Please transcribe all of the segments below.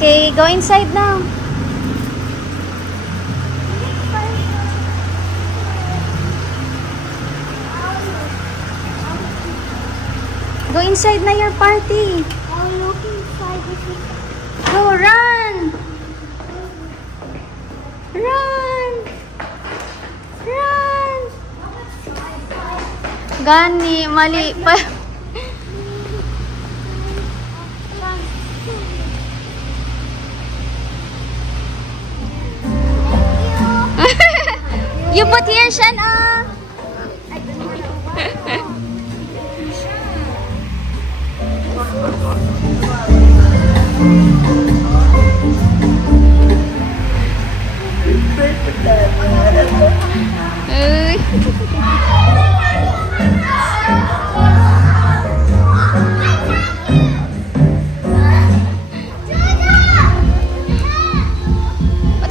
Okay, go inside now. Go inside na your party. I'll look inside. Go, run! Run! Run! Gani, mali pa. You put here, Shana.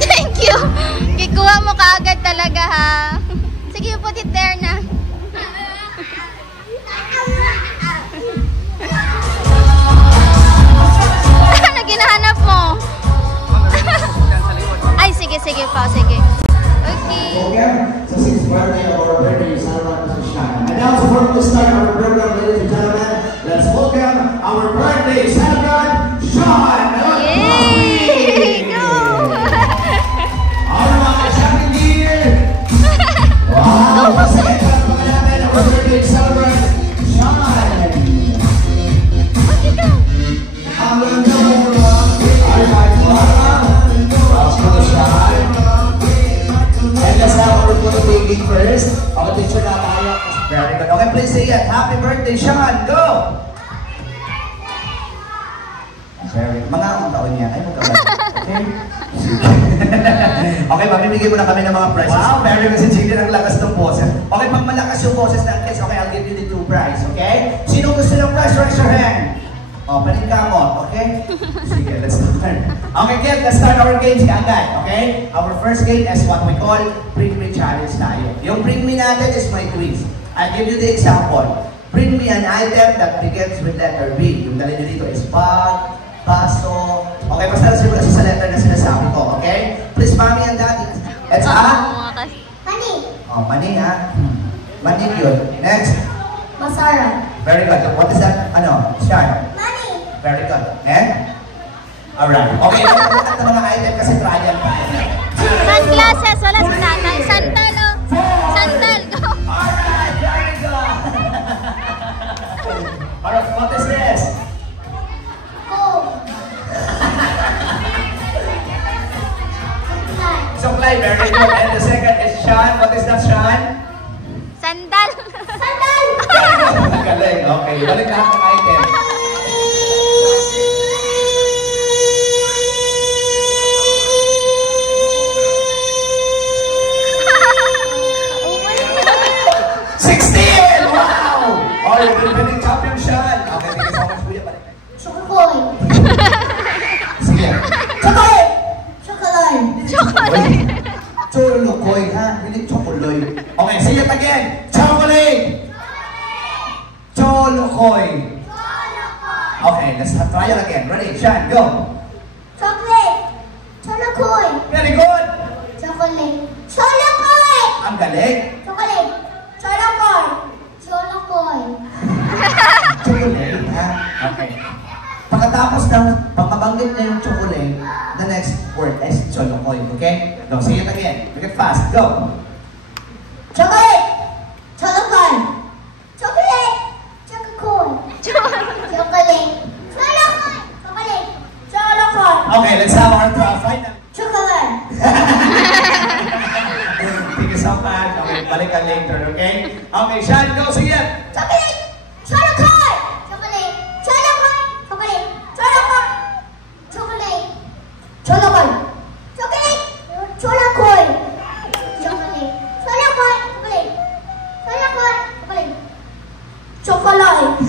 Thank you. Kikuha mo kaagad talaga, ha. Sige, put it there na. Ano ginahanap mo? Ay, sige, sige pa, sige. Okay. So, 6th birthday of our birthday celebrant, Mrs. Shana. And now, before we start our program, ladies and gentlemen, let's welcome our birthday celebrant, Sean. Yay! Go! Alright, happy New Year! Wow! Masaya ka pa namin our birthday celebrant, Sean. Okay, go! Alright, and let's have our photo taking first. Okay, picture na tayo. Very good. Okay, please say it. Happy birthday, Sean. Go! Very good. Mga akong taon niya. Ay, magkabal. Okay? Okay, mamimigay mo na kami ng mga prizes. Wow, very good. Si Jiggy ang lakas ng boses. Okay, pag malakas yung boses ng kids, okay, I'll give you the 2 prizes, okay? Sino gusto ng prize? Raise your hand. Oh, paninka mo, okay? Sige, let's start. Okay, kids, let's start our games agad, okay? Our first game is what we call Bring Me Challenge tayo. Yung Bring Me natin is my quiz. I'll give you the example. Bring me an item that begins with letter B. Yung dali nyo dito is bag, baso. Okay, basta nasimula sa letter na sinasabi ko, okay? Please, mommy and daddy. It's Money. Oh, money, ha? Money yun. Next. Masara. Very good. What is that? Ano? Sean? Money. Very good. And? Alright. Okay, at ng mga item kasi trial pa. Sunglasses, wala si tatay. Santal, oh. Santal, go. Alright, very good. Alright, what is this? Go. Supply, very good. And the second is Sean. What is that, Sean? Sandal. Sandal. Galing. Okay, balik lahat ng item. Winning champion, Sean. Okay, thank you so much, Kuya. Chocolate. Sige. Chocolate! Chocolate. Chocolate. Cholokoy, ha? Hindi chokoloy. Okay, say it again. Chocolate! Cholokoy. Okay, let's try it again. Ready? Sean, go. Chocolate. Chocolate. Very good. Chocolate. Chocolate. Ang galing. Chocolate. Chocolate. Chocolate. Chocolate, ha? Okay. Pagkatapos ng pagmabanggit na yung chocolate, the next word is cholokoy, okay? Go, say it again. Make it fast. Go. Chocolate. Chocolate. Chocolate. Chocolate. Chocolate. Chocolate. Chocolate. Chocolate. Okay, let's have our final. Chocolate. ka later, okay? Okay, Sean, go, sige! Chocolate! Chocolate! Chocolate! Chocolate! Chocolate! Chocolate! Chocolate! Chocolate! Chocolate! Chocolate! Chocolate! Chocolate! Chocolate! Chocolate!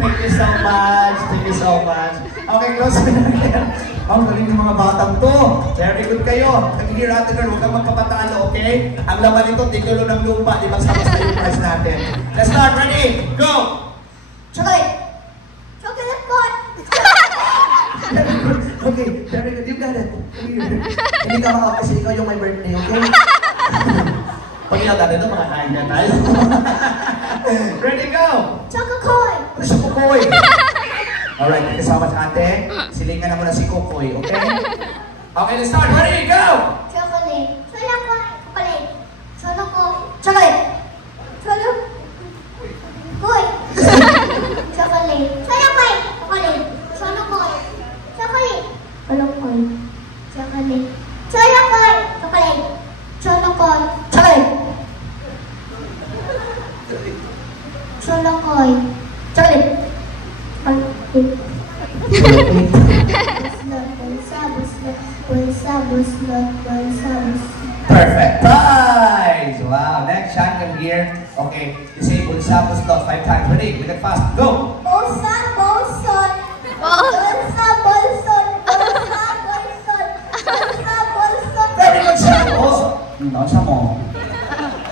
Thank you so much. Thank you so much. Okay, close na again. Ang galing ng mga batang to. Very good kayo. Nag-hear natin na huwag kang magpapatalo, okay? Ang laman nito, titulo ng lupa. Di ba sabas na yung prize natin? Let's start. Ready? Go! Chocolate! Chocolate pot! Very good. Okay, very good. You got it. Hindi ka maka kasi ikaw yung my birthday, okay? Pag inata nito, makakain ka tayo. Ready, go! Chococoy! Ano si Kukoy? Alright, thank you so much, ate. Silingan na muna si Kukoy, okay? Okay, let's start. Ready, go! Chocolate! Chocolate! Chocolate! Chocolate! Chocolate! Chocolate! Chocolate! Chocolate! Chocolate! Chocolate! Chocolate! Chocolate! Chocolate! Chocolate! Chocolate! Chocolate! Chocolate! Chocolate! Perfect. Prize! Wow, next shot come here. Okay, you say bulsa, buslot 5 times. Ready? Make it fast. Go! Bolsa, bolson. Bolsa, bolson. Bolsa, bolson. Bolsa, bolson. Very good shot. Oh, siya mo.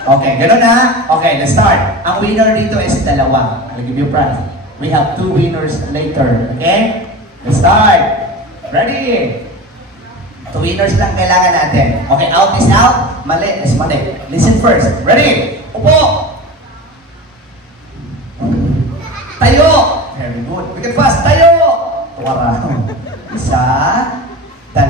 Okay, gano'n na. Okay, let's start. Ang winner dito is dalawa. I'll give you a prize. We have 2 winners later. Okay? Let's start. Ready? 2 winners lang kailangan natin. Okay, out is out. Mali is mali. Listen first. Ready? Upo! Tayo! Very good. Make it fast. Tayo! Warang. 1, 2, 3,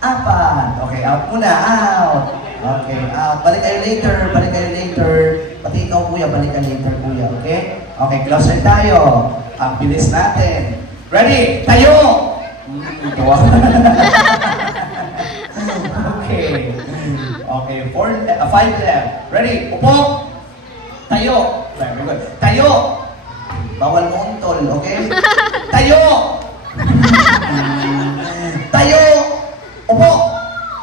4. Okay, out muna. Out. Okay, out. Balik kayo later. Balik kayo later. Pati ikaw, kuya. Balik kayo later, kuya. Okay? Okay, closer tayo. Ang bilis natin. Ready? Tayo! Okay. Okay, 5 left. Ready? Upo! Tayo! Very good. Tayo! Bawal mo untol, okay? Tayo! Tayo! Upo!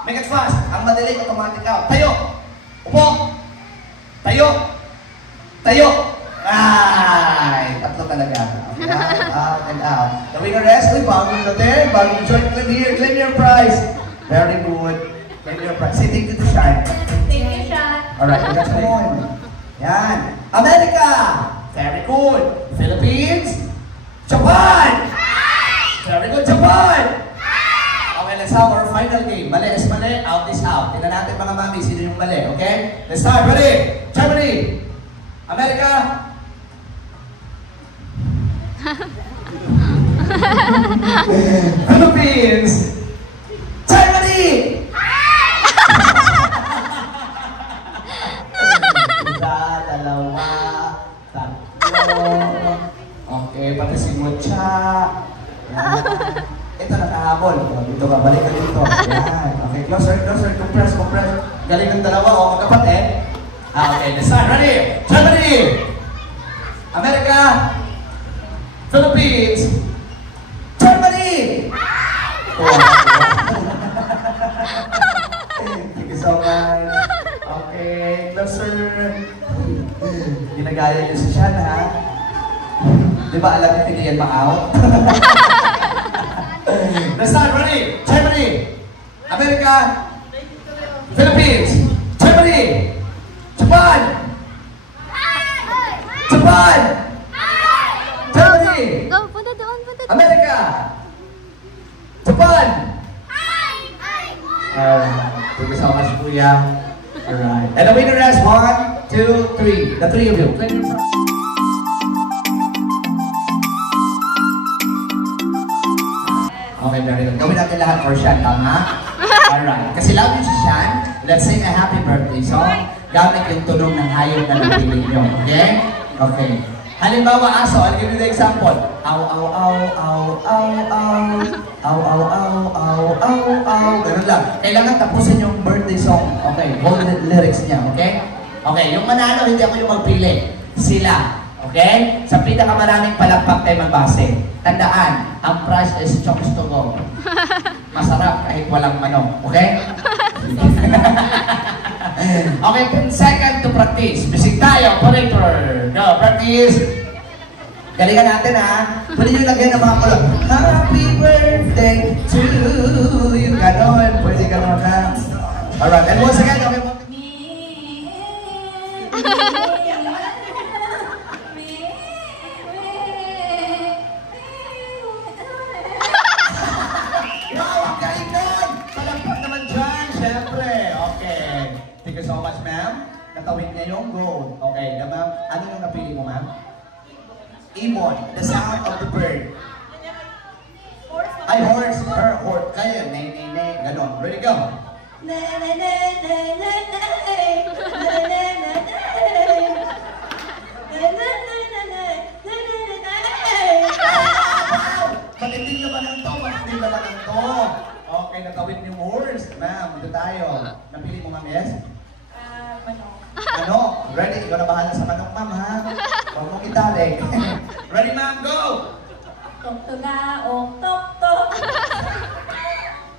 Make it fast. Ang madali, automatic out. Tayo! Upo! Tayo! Tayo! Ay! Tatlo talaga. Out and out. The winner is, bagong hotel, bagong joint. Claim your prize. Very good. Claim your prize. Say thank you to Sean. Thank you, Sean. Alright, congratulations. Yan. America! Very good. Philippines? Japan! Very good, Japan! Okay, let's have our final game. Mali is mali, out is out. Tingnan natin mga mami, sino yung mali, okay? Let's start. Ready? Germany! America! Philippines! Germany! Isa, dalawa, tatlo. Okay, pati si Mocha. Ito nakahabol. Dito ka, balik ka dito. Yan. Okay, closer, closer. Compress, compress. Galing ng dalawa o magkapatid. Okay, let's start. Ready? Germany! America! Philippines! Germany! Thank you so much. Okay, closer. Ginagaya niyo si Sean, ha? Di ba alam niyo hindi yan ma-out? Let's start. Ready? Germany! America! Philippines! Germany! Japan! Japan! Germany! Go, punta doon, punta doon. America! Japan! Thank you so much, Kuya. Alright. And the winner is 1, 2, 3. The 3 of you. Okay, very good. Gawin natin lahat for Sean, tama? Alright. Kasi love niyo si Sean, let's sing a happy birthday song gamit yung tunog ng hayop na napili niyo. Okay? Okay. Halimbawa, aso. I'll give you the example. Ow, ow, ow, ow, ow, ow. Ow, ow, ow, ow, ow, ow. Ganun lang. kailangan tapusin yung birthday song. Okay, whole lyrics niya, okay? Okay, yung manalo, hindi ako yung magpili. Sila. Okay? Sa pinakamaraming palakpak tayo magbase. Tandaan, ang price is chokes to go. Masarap kahit walang manok. Okay? Okay, 10 seconds to practice. Bisig tayo, operator. Go, practice. Galingan natin ha. Pwede nyo lagyan ng mga kulot. Happy birthday to you. Ganon. Pwede ganon ha. Alright, and once again, okay po. Wow, ang galing nun! Palagpak naman dyan, syempre. Okay. Thank you so much, ma'am. Natawid niya yung gold. Okay, na ma'am. Ano yung napili mo, ma'am? Imon, the sound of the bird. Ay, horse. Her, horse. Kaya, nay, nay, nay. Ganon. Ready, go. Matinding naman ang to, matinding naman ang to. Okay, natawid yung horse. Ma'am, dito tayo. Napili mo, ma'am, yes? Ano? Ready? Ikaw na bahala sa manok, ma'am, ha? Huwag mo kitalik. Ready, ma'am, go! Tok-togaok, tok-tok.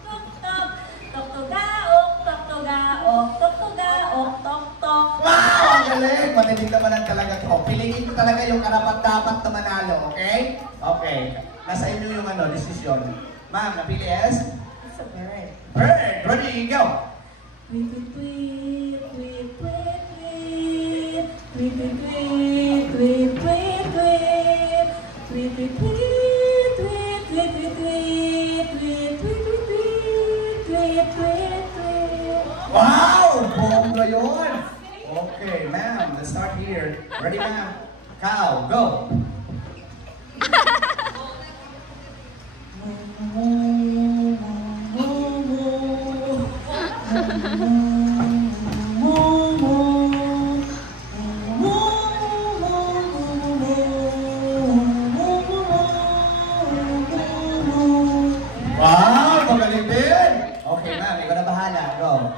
Tok-tok. Tok-togaok, tok-togaok, tok-togaok, tok-tok. Wow! Ang galing! Matinding naman ang talaga to. Piliin ko talaga yung karapat-dapat na manalo, okay? Okay. Nasa inyo yung ano, decision. Ma'am, napili yes? It's a bird. Bird! Ready, go! Tweet, tweet, tweet, tweet, tweet, tweet, tweet, tweet, tweet, tweet, tweet, tweet, tweet, tweet, tweet, tweet, tweet, tweet, tweet, tweet. Wow! Bongga yun! Okay, ma'am, let's start here. Ready, ma'am? Cow, go! Wow! Magaling din! Okay, ma'am, ikaw na bahala. Go!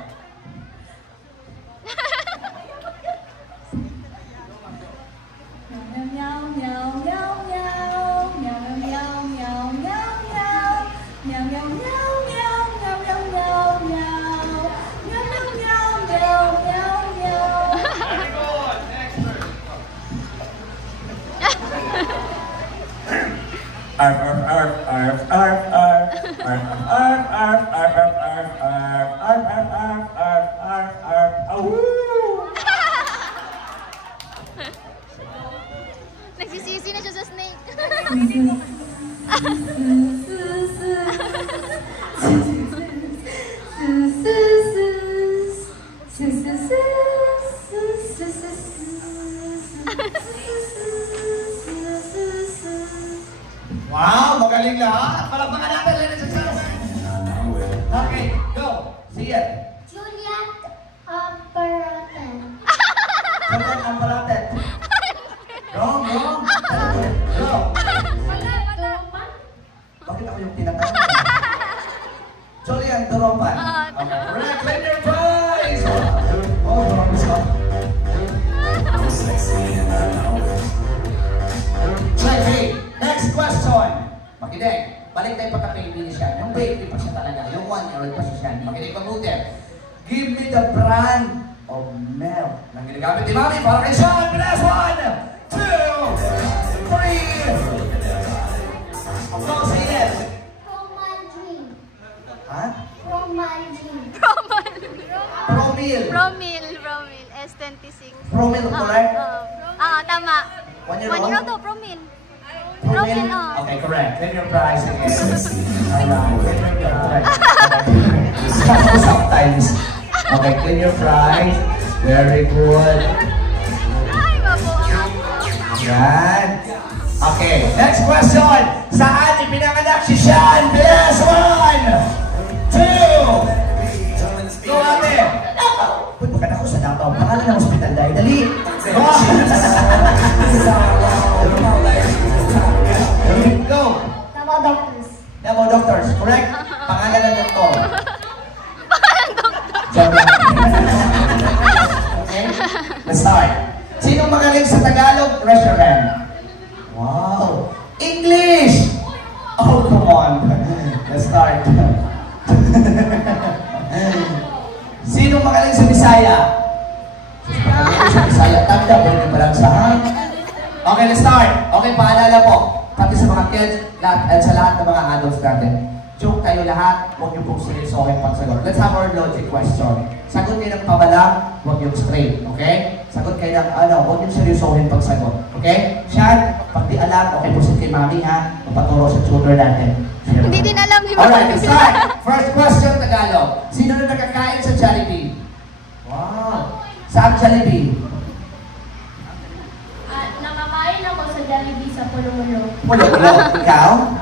Arf, arf, arf, arf, arf, arf, arf, arf, arf, arf, arf, arf, arf, arf, arf, arf, arf, arf, ahoo! Nagsisisi na siya sa snake. Wow! Magaling lahat! Palakpakan natin, ladies and gentlemen! Okay, go! See it! Juliet Amparaten. Juliet Amparaten. Wrong, wrong! Go! Bakit ako yung tinatanong? Julian Doropan. Okay, correct! Claim your prize! Oh, wrong is up. Okay, next question. Makinig. Balik tayo pagka-baby siya. Yung baby pa siya talaga. Yung 1 year old pa siya. Makinig mabuti. Give me the brand of milk. Nang ginagamit ni Mami para kay Sean. Bilas! 1, 2, 3. Of course, say yes. Promaldrin. Ha? Promaldrin. Promil. Promil. S26. Promil, correct? Tama. 1 year 1 year old? old to, Promil. Promil? Promil, oh. Okay, correct. Claim your prize again. Alright, claim your prize. Okay. Sometimes. Okay, claim your prize. Very good. Ay, mabuang ako. Yan. Okay, next question. Saan ipinanganak si Sean? Bilas! 1, 2. Go, ate. Uy, baka na ako sa Davao. Pangalan ng hospital dahil. Dali. Go. Go. Davao Doctors. Davao Doctors, correct? Pangalan ng doktor. Okay? Let's start. Sinong magaling sa Tagalog? Raise your hand. Wow! English! Oh, come on. Let's start. Sinong magaling sa Bisaya? Sa Bisaya, tanda ba yung balansahan? Okay, let's start. Okay, paalala po. Pati sa mga kids, at sa lahat ng mga adults natin. Joke tayo lahat, huwag niyo pong seryosohin pagsagot. Let's have our logic question. Sagot kayo ng pabalang, huwag niyo straight. Okay? Sagot kayo ng huwag niyo seryosohin pagsagot. Okay? Sian, pag di alam, okay po kay Mami ha, magpaturo sa tutor natin. Hindi din alam ni Alright, let's start. First question, Tagalog. Sino na nakakain sa Jollibee? Wow! Saan Jollibee? Nakakain ako sa Jollibee sa Pulo-Mulo. Pulo-Mulo. Ikaw?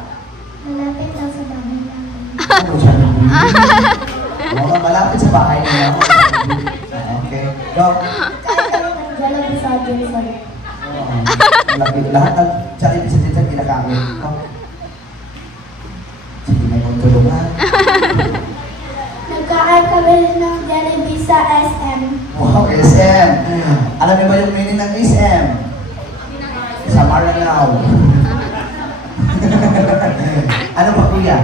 Malapit lang sa bahay namin. Ano Jollibee? Oo, malapit sa bahay niya. Okay. Go. Jollibee sa Jensen. Lahat ng Jollibee sa Jensen kinakain. Sige, may kong tulungan. Nagkain kami ng Jollibee sa SM. Wow, SM. Alam niyo ba yung meaning ng SM? Sa Maranao. Ano pa, kuya?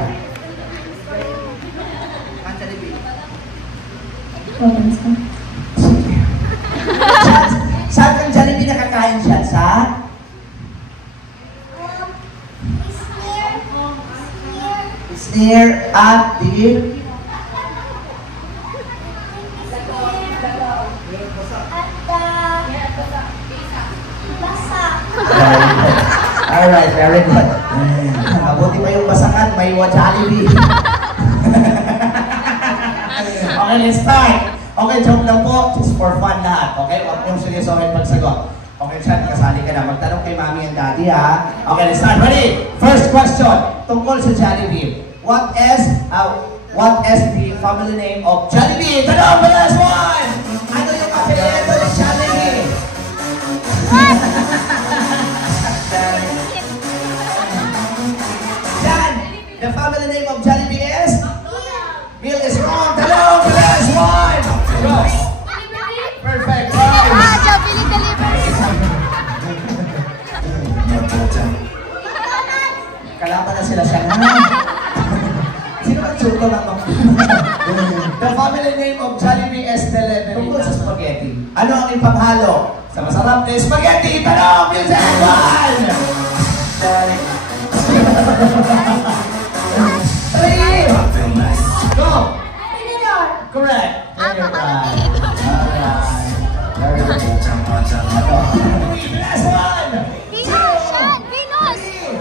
Saan kang Jollibee nakakain siya? Sa? It's near at the... Alright, very good. Mabuti pa yung basangan, may Jollibee. Okay, let's start. Okay, joke lang po, just for fun lahat. Okay, huwag niyong seryosohin pagsagot. Okay, Chan, kasali ka na. Magtanong kay Mami and Daddy, ha? Okay, let's start. Ready? First question, tungkol sa Jollibee. What is the family name of Jollibee? Tanong, last one! Ano yung apelyido ng Jollibee? Jan, the family name of Jollibee is? Bill is wrong. Tanong, last one! Go! Perfect. Jollibee Delivery. Kalaban na sila siya. Sino ang tsuto lang ako? The family name of Jollibee is Delivery. Tungkol sa spaghetti. Ano ang ipanghalo sa masarap na spaghetti? Tanong! Bill is one! Three! Go! Correct. Very right. Very good. Last one!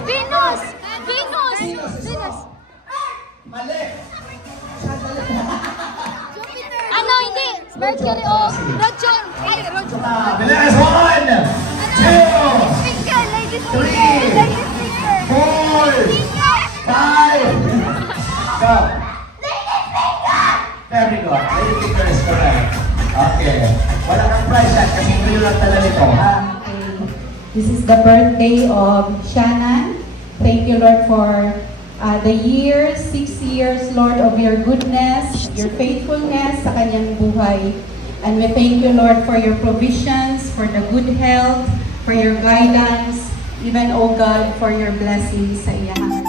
Venus! Mali! Ano, hindi! Mercury o Rojon! Ay, Rojon! The last one! Two! Speaker! Ladies Three. speaker! Ladies speaker! Four! Speaker! Five! Go! Very good. Lady Speaker is correct. Okay. Wala kang prize yan kasi hindi lang tala nito, ha? This is the birthday of Shannon. Thank you, Lord, for the years, 6 years, Lord, of your goodness, your faithfulness sa kanyang buhay. And we thank you, Lord, for your provisions, for the good health, for your guidance, even, oh God, for your blessings sa iyahan.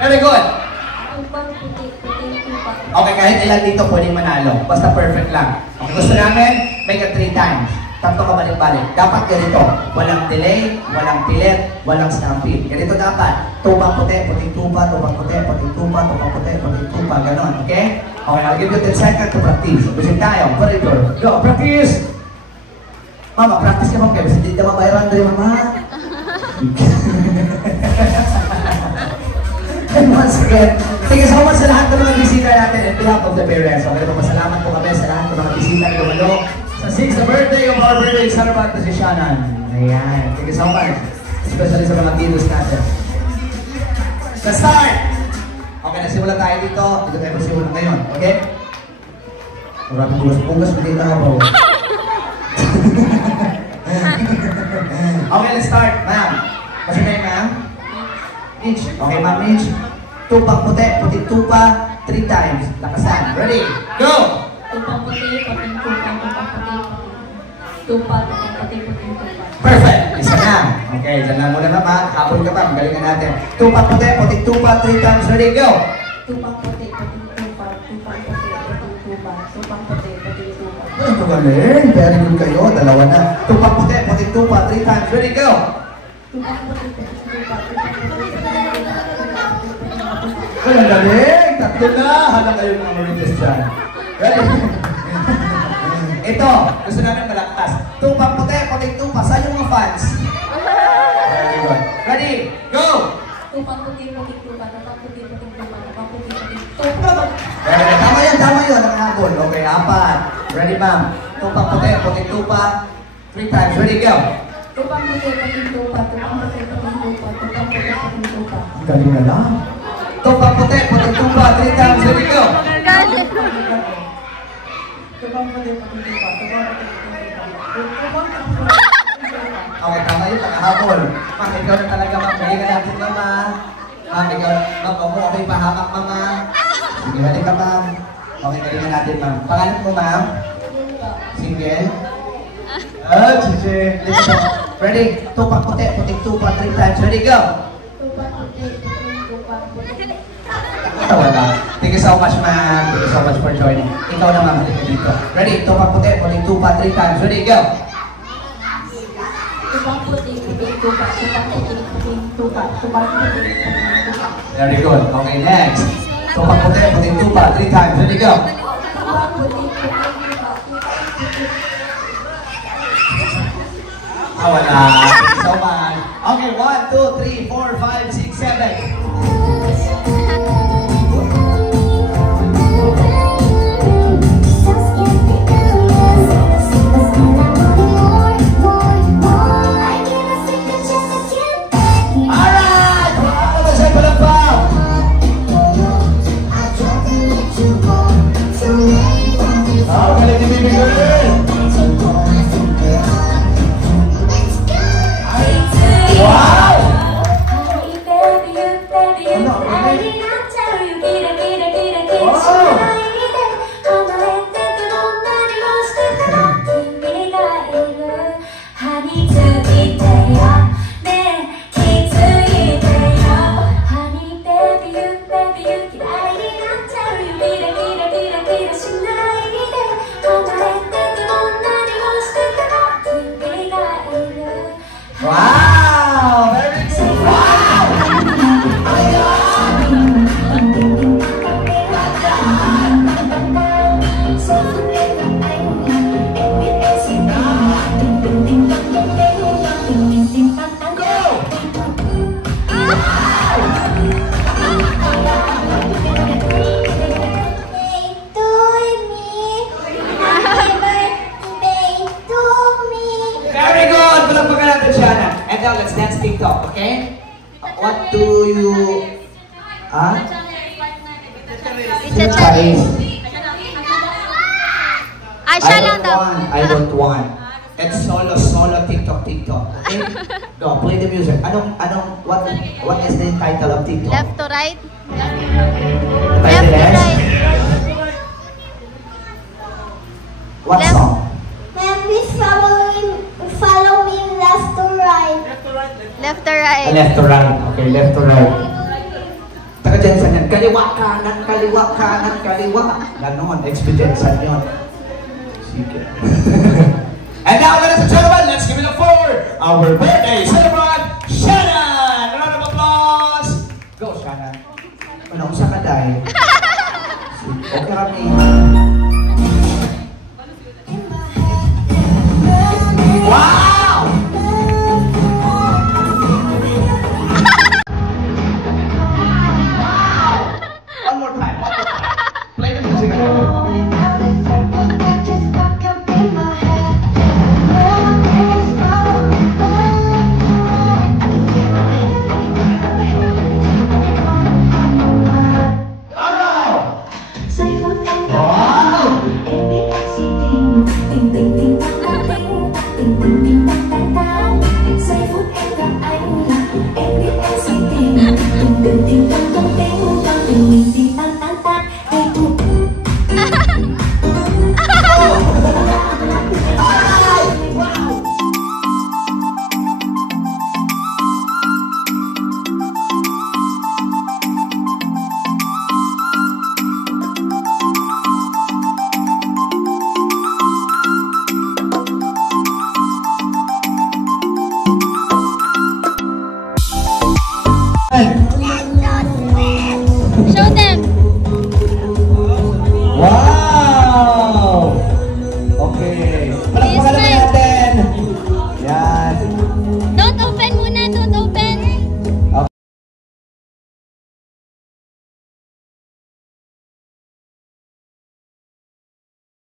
Very good. Tupang puti, puting tupa. Okay, kahit ilan dito pwedeng manalo. Basta perfect lang. Okay, gusto namin, make it 3 times. Tatlo ka balik-balik. Dapat ganito. Walang delay, walang pilit, walang stampede. Ganito dapat. Tupang puti, puting tupa, tupang puti, puting tupa, tupang puti, puting tupa. Ganon, okay? Okay, I'll give you 10 seconds to practice. Bisin tayo. Very good. Go, practice! Mama, practice ka ma'am kayo. Hindi ka mabayaran dari mama. And once again, thank you so much sa lahat ng mga bisita natin and behalf of the parents. Okay, pasalamat po kami sa lahat ng mga bisita na dumalo sa 6th birthday of our birthday celebrant na si Shannon. Ayan, thank you so much. Especially sa mga kiddos natin. Let's start! Okay, nasimula tayo dito. Dito tayo masimula ngayon, okay? Maraming bugas-bugas, hindi na ako. Okay, let's start, ma'am. Kasi kayo, ma'am? Mitch. Okay, ma'am, Mitch. Tupang puti, puting tupa, 3 times. Lakasan. Ready? Go! Tupang puti, puting tupa, tupang puti, tupa, tupang puti, puting tupa. Perfect! Isa na. Okay, dyan lang muna, ma'am, ha? Habol ka, ma'am. Galingan natin. Tupang puti, puting tupa, 3 times. Ready? Go! Tupang puti, puting tupa, tupang puti, puting tupa, tupang puti, puting tupa. Ay, magaling. Very good kayo. Dalawa na. Tupang puti, puting tupa, 3 times. Ready? Go! Tupang puti, puting tupa, tupang puti, puting tupa. Ay, ang galing! Tatlo na! Hala kayo mga marites dyan. Ready? Ito, gusto namin malaktas. Tupang puti, puting tupa. Saan yung mga fans? Very good. Ready? Go! Tupang puti, puting tupa, tupang puti, puting tupa, tupang puti, puting tupa. Very good. Tama yun. Nakahabol. Okay, 4. Ready, ma'am? Tupang puti, puting tupa. 3 times. Ready? Go! Tupang puti, puting tupa, tupang puti, puting tupa, tupang puti, puting tupa. Ang galing na lang. Tupang puti, puting tupa. 3 times. Ready? Go! Tupang puti, puting tupa, tupang puti, puting tupa. Okay, tama yun. Nakahabol. Ma'am, ikaw na talaga, ma'am. Galingan natin, mama. Ma'am, ikaw. Ma'am, okay, pahamak, mama. Sige, balik ka, ma'am. Okay, galingan natin, ma'am. Pangalan mo, ma'am? Single? Chiche. Ready? Tupang puti, puting tupa, 3 times. Ready, go! Tupang puti, puting tupa, puting Wala. Thank you so much, ma'am. Thank you so much for joining. Ikaw na, ma'am. Halika dito. Ready? Tupang puti, puting tupa, 3 times. Ready, go! Tupang puti, puting tupa, tupang puti, puting tupa, tupang puti, puting tupa. Very good. Okay, next. Tupang puti, puting tupa, 3 times. Ready, go! Tupang puti, puting tupa, tupang puti. Wala. Thank you so much. Okay, 1, 2, 3, 4, 5, 6, 7. Alright! Wow, that's it for the pop. Oh, galing ni Baby Girl. Wow! Wow! Very good! Wow! Very good! Palagpagan natin siya na. And now, let's dance TikTok, okay? What do you... Ah? Teacher Charis. Ay, siya lang daw. I don't want. It's solo TikTok. Okay? Go, play the music. What is the title of TikTok? Left to right. The Left title to is? right. What Left. song? Follow me left to right. Left to right. Left to right. Okay, left to right. Taga kaliwa, kanan, kaliwa. Ganon, experience yun. Sige. And now, ladies and gentlemen, let's give it up for our birthday celebrant, Shannon! Round of applause! Go, Shannon. Ano, usa ka dahil? Okay, Rami.